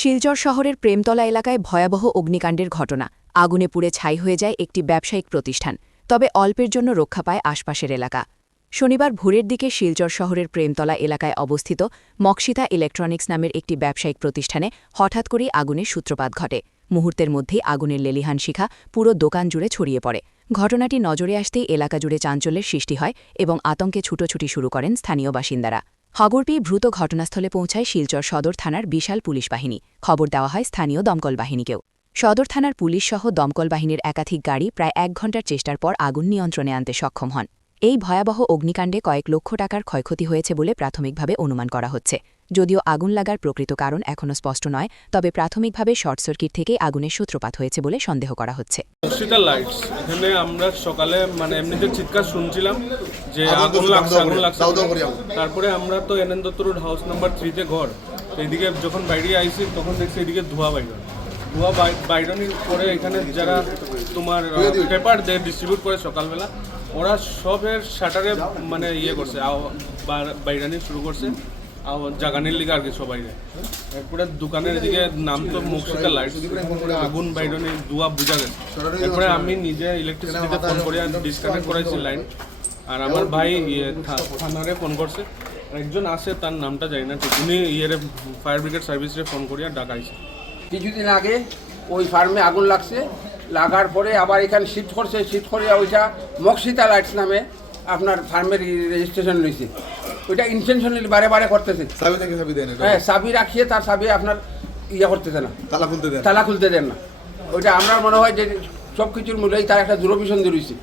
শিলচর শহরের প্রেমতলা এলাকায় ভয়াবহ অগ্নিকাণ্ডের ঘটনা। আগুনে পুড়ে ছাই হয়ে যায় একটি ব্যবসায়িক প্রতিষ্ঠান, তবে অল্পের জন্য রক্ষা পায় আশপাশের এলাকা। শনিবার ভোরের দিকে শিলচর শহরের প্রেমতলা এলাকায় অবস্থিত মক্সিতা ইলেকট্রনিক্স নামের একটি ব্যবসায়িক প্রতিষ্ঠানে হঠাৎ করেই আগুনের সূত্রপাত ঘটে। মুহূর্তের মধ্যেই আগুনের লেলিহান শিখা পুরো দোকান জুড়ে ছড়িয়ে পড়ে। ঘটনাটি নজরে আসতেই এলাকা জুড়ে চাঞ্চল্যের সৃষ্টি হয় এবং আতঙ্কে ছুটোছুটি শুরু করেন স্থানীয় বাসিন্দারা। খবর পেয়ে দ্রুত ঘটনাস্থলে পৌঁছায় শিলচর সদর থানার বিশাল পুলিশ বাহিনী। খবর দেওয়া হয় স্থানীয় দমকল বাহিনীকেও। সদর থানার পুলিশসহ দমকল বাহিনীর একাধিক গাড়ি প্রায় ১ ঘণ্টার চেষ্টার পর আগুন নিয়ন্ত্রণে আনতে সক্ষম হন। এই ভয়াবহ অগ্নিকাণ্ডে কয়েক লক্ষ টাকার ক্ষয়ক্ষতি হয়েছে বলে প্রাথমিকভাবে অনুমান করা হচ্ছে। যদিও আগুন লাগার প্রকৃত কারণ এখনও স্পষ্ট নয়, তবে প্রাথমিকভাবে শর্ট সার্কিট থেকেই আগুনের সূত্রপাত হয়েছে বলে সন্দেহ করা হচ্ছে। এখানে আমরা সকালে এমনিতে চিৎকার শুনছিলাম যে আগুন লাগছে। তারপরে আমরা তো NN Dutta road house number 3-তে ঘর, এইদিকে যখন বাইরে আইছি তখন দেখছি এদিকে ধোঁয়া বাইরনির পরে এখানে যারা তোমার পেপার দিয়ে ডিস্ট্রিবিউট করে সকালবেলা, ওরা সবের শাটারে ইয়ে করছে, বাইরানি শুরু করছে জাগানির লিগে আর কি সবাই। এরপরে দোকানের দিকে নাম তো মক্সিতা লাইট, আগুন বাইরনি ধোঁয়া বুঝা গেছে। এরপরে আমি নিজে ইলেকট্রিসিটিতে ফোন করে ডিসকানেক্ট করাইছি লাইন, আর আমার ভাই থানারে ফোন করছে। একজন আছে, তার নামটা জানি না ঠিক, উনি ফায়ার ব্রিগেড সার্ভিসে ফোন করিয়া ডাকাইছে। কিছুদিন আগে ওই ফার্মে আগুন লাগছে, লাগার পরে আবার এখানে শিফট করছে, শিফট করে ওইটা মক্সিতা লাইটস নামে আপনার ফার্মের রেজিস্ট্রেশন রয়েছে। ওইটা ইনটেনশনালি বারে করতেছে। হ্যাঁ, চাবি রাখিয়ে তার চাবি আপনার করতেছে না, তালা খুলতে দেন না। ওইটা আমরা মনে হয় যে সব কিছুর মূলেই তার একটা দূরভিসন্ধি রয়েছে।